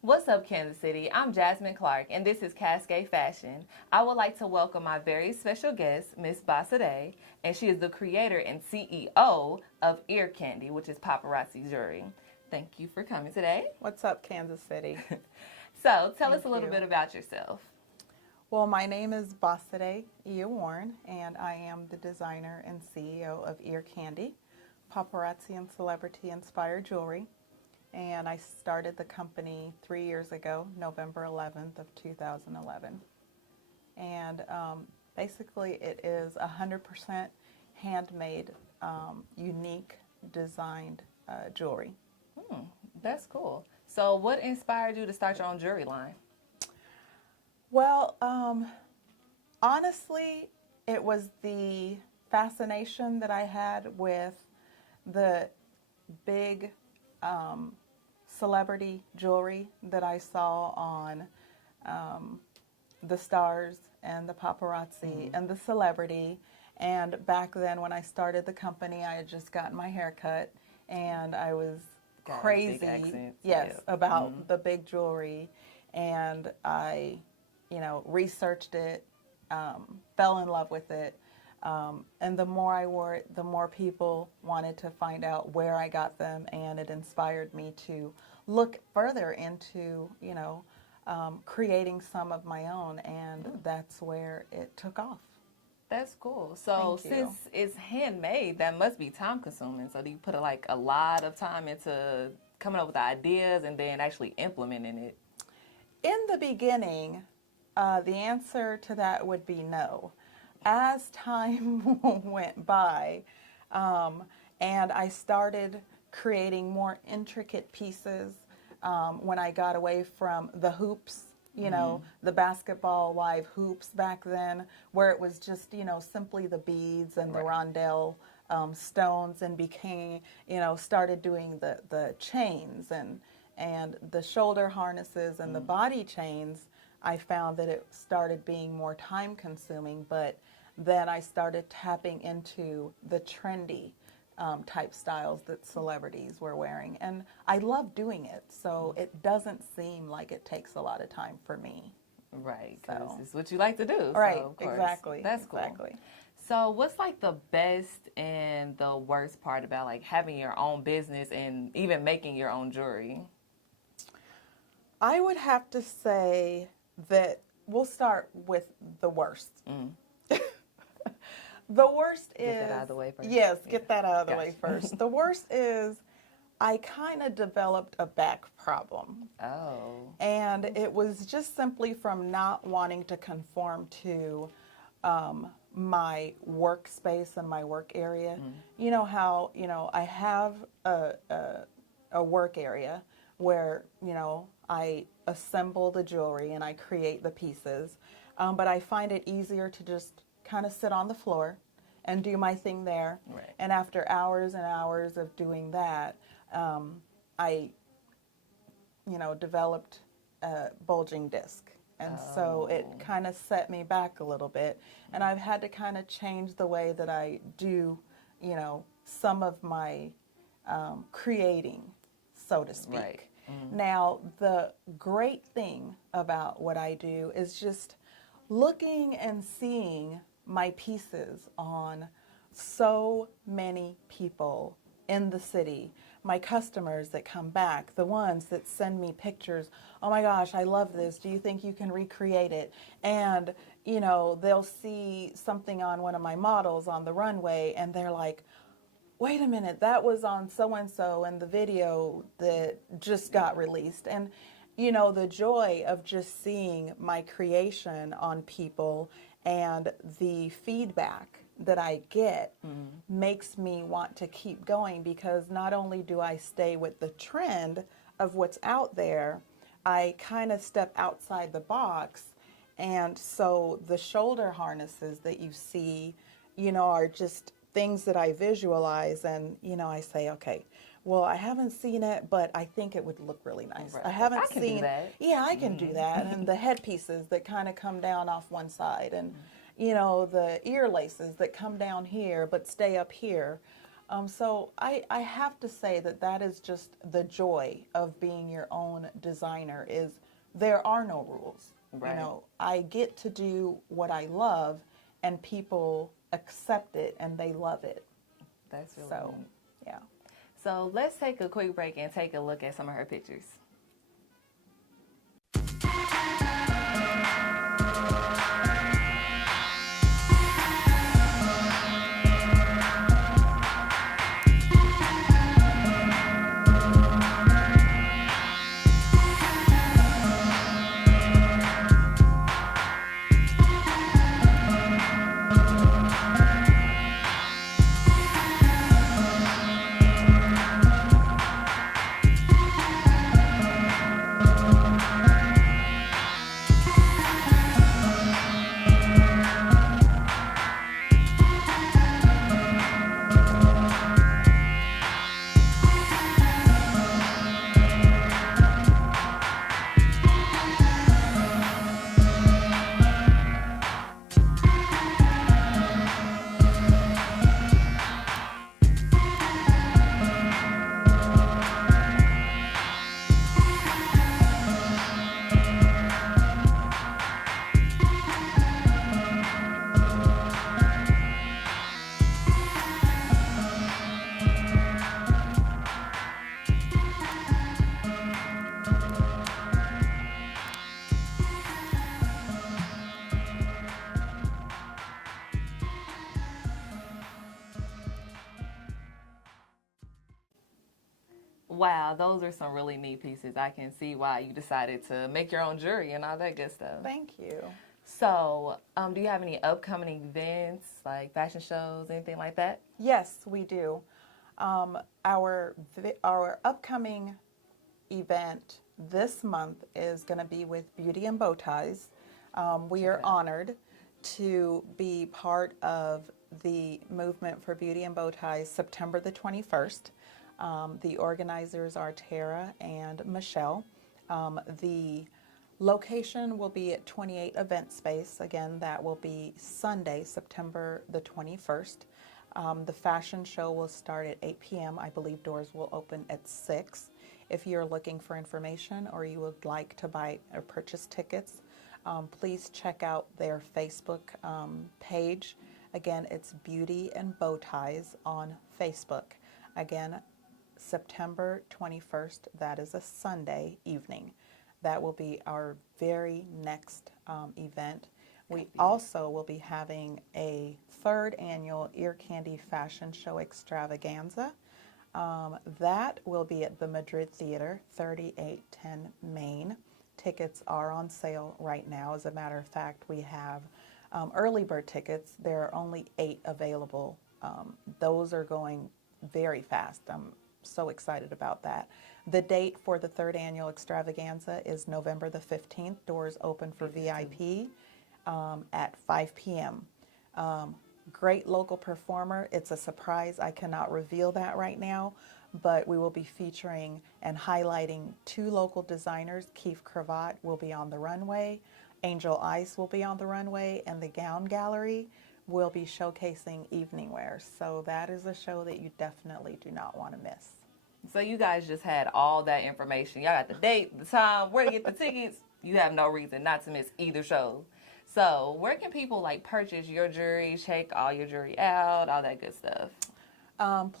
What's up, Kansas City? I'm Jasmine Clark, and this is Cascade Fashion. I would like to welcome my very special guest, Miss Bosede, and she is the creator and CEO of EarKandie, which is paparazzi jewelry. Thank you for coming today. What's up, Kansas City? So, tell us a little bit about yourself. Well, my name is Bosede Iyewarun, and I am the designer and CEO of EarKandie, paparazzi and celebrity-inspired jewelry. And I started the company 3 years ago, November 11th of 2011. And basically it is 100% handmade, unique designed jewelry. That's cool. So what inspired you to start your own jewelry line? Well, honestly, it was the fascination that I had with the big celebrity jewelry that I saw on the stars and the paparazzi and the celebrity. And back then when I started the company, I had just gotten my hair cut and I was crazy about the big jewelry. And I, researched it, fell in love with it. And the more I wore it, the more people wanted to find out where I got them, and it inspired me to look further into, creating some of my own, and that's where it took off. That's cool. So since it's handmade, that must be time consuming. So do you put a lot of time into coming up with the ideas and then actually implementing it? In the beginning, the answer to that would be no. As time went by, and I started creating more intricate pieces, when I got away from the hoops, the basketball live hoops back then, where it was just, simply the beads and the rondelle stones, and became, started doing the chains and the shoulder harnesses and the body chains. I found that it started being more time consuming, but then I started tapping into the trendy type styles that celebrities were wearing. And I love doing it, so it doesn't seem like it takes a lot of time for me. Right, because it's what you like to do. Right, so of course, exactly. That's cool. Exactly. So what's the best and the worst part about having your own business and even making your own jewelry? I would have to say that we'll start with the worst. The worst is... Get that out of the way first. Yes, get that out of the way first. The worst is I kind of developed a back problem. Oh. And it was just simply from not wanting to conform to my workspace and my work area. You know how, I have a work area where, I assemble the jewelry and I create the pieces. But I find it easier to just kind of sit on the floor and do my thing there. Right. And after hours and hours of doing that, I, developed a bulging disc. And so it kind of set me back a little bit. And I've had to kind of change the way that I do, some of my creating, so to speak. Right. Now, the great thing about what I do is just looking and seeing my pieces on so many people in the city, my customers that come back, the ones that send me pictures, oh my gosh, I love this, do you think you can recreate it? And, they'll see something on one of my models on the runway and they're like, wait a minute, that was on so-and-so in the video that just got released. And, the joy of just seeing my creation on people and the feedback that I get makes me want to keep going, because not only do I stay with the trend of what's out there, I kind of step outside the box. And so the shoulder harnesses that you see, are just things that I visualize, and, I say, okay, well, I haven't seen it, but I think it would look really nice. Right. I haven't can seen do that. Yeah, I can do that. And the headpieces that kind of come down off one side, and the ear laces that come down here but stay up here. So I have to say that that is just the joy of being your own designer is there are no rules. Right. You know, I get to do what I love and people accept it and they love it. That's really So, neat. yeah. So let's take a quick break and take a look at some of her pictures. Wow, those are some really neat pieces. I can see why you decided to make your own jewelry and all that good stuff. Thank you. So, do you have any upcoming events, like fashion shows, anything like that? Yes, we do. Our upcoming event this month is going to be with Beauty and Bow Ties. We are honored to be part of the movement for Beauty and Bow Ties September the 21st. The organizers are Tara and Michelle. The location will be at 28 Event Space. Again, that will be Sunday, September the 21st. The fashion show will start at 8 p.m. I believe doors will open at 6. If you're looking for information or you would like to buy or purchase tickets, please check out their Facebook page. Again, it's Beauty and Bow Ties on Facebook. Again, September 21st, that is a Sunday evening. That will be our very next event. We also will be having a third annual EarKandie Fashion Show Extravaganza. That will be at the Madrid Theater, 3810 Main. Tickets are on sale right now. As a matter of fact, we have early bird tickets. There are only 8 available. Those are going very fast. I'm so excited about that. The date for the third annual extravaganza is November the 15th. Doors open for VIP at 5 p.m. Great local performer. It's a surprise. I cannot reveal that right now, but we will be featuring and highlighting 2 local designers. Keith Cravat will be on the runway. Angel Ice will be on the runway, and the Gown Gallery will be showcasing evening wear. So that is a show that you definitely do not want to miss. So you guys just had all that information. Y'all got the date, the time, where to get the tickets. You have no reason not to miss either show. So where can people purchase your jewelry, check all your jewelry out, all that good stuff?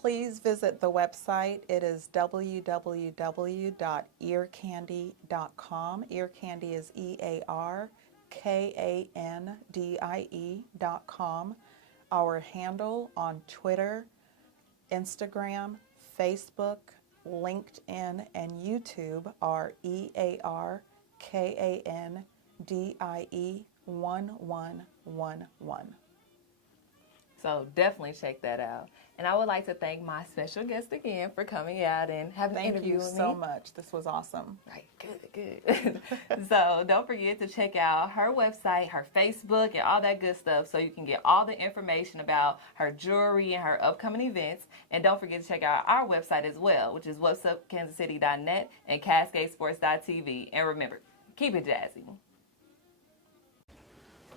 Please visit the website. It is www.earkandie.com. EarKandie is EarKandie.com. Our handle on Twitter, Instagram, Facebook, LinkedIn, and YouTube are EarKandie1111. So definitely check that out. And I would like to thank my special guest again for coming out and having an interview with me. Thank you so much. This was awesome. Right, good. So don't forget to check out her website, her Facebook, and all that good stuff so you can get all the information about her jewelry and her upcoming events. And don't forget to check out our website as well, which is whatsupkansascity.net and cascadesports.tv. And remember, keep it jazzy.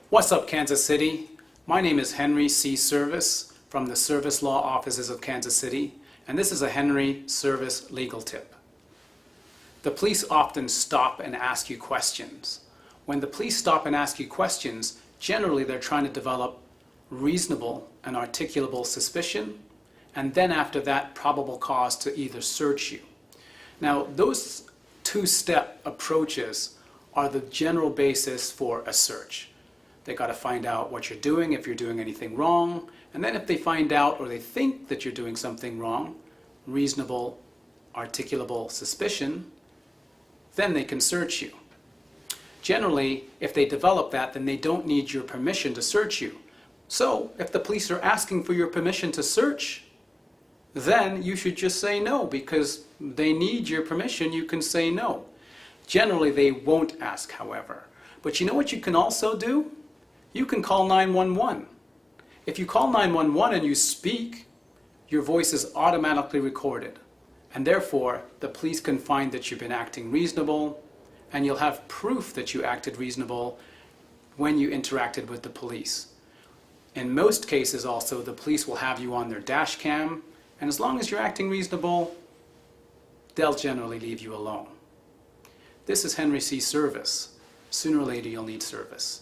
What's up, Kansas City? My name is Henry C. Service. from the Service Law Offices of Kansas City, and this is a Henry Service legal tip. The police often stop and ask you questions. When the police stop and ask you questions, generally they're trying to develop reasonable and articulable suspicion, and then after that, probable cause to either search you. Now, those two-step approaches are the general basis for a search. They got to find out what you're doing, if you're doing anything wrong, and then if they find out or they think that you're doing something wrong, reasonable, articulable suspicion, then they can search you. Generally, if they develop that, then they don't need your permission to search you. So, if the police are asking for your permission to search, then you should just say no, because they need your permission, you can say no. Generally, they won't ask, however. But you know what you can also do? You can call 911. If you call 911 and you speak, your voice is automatically recorded. And therefore, the police can find that you've been acting reasonable, and you'll have proof that you acted reasonable when you interacted with the police. In most cases also, the police will have you on their dash cam, and as long as you're acting reasonable, they'll generally leave you alone. This is Henry C. Service. Sooner or later, you'll need service.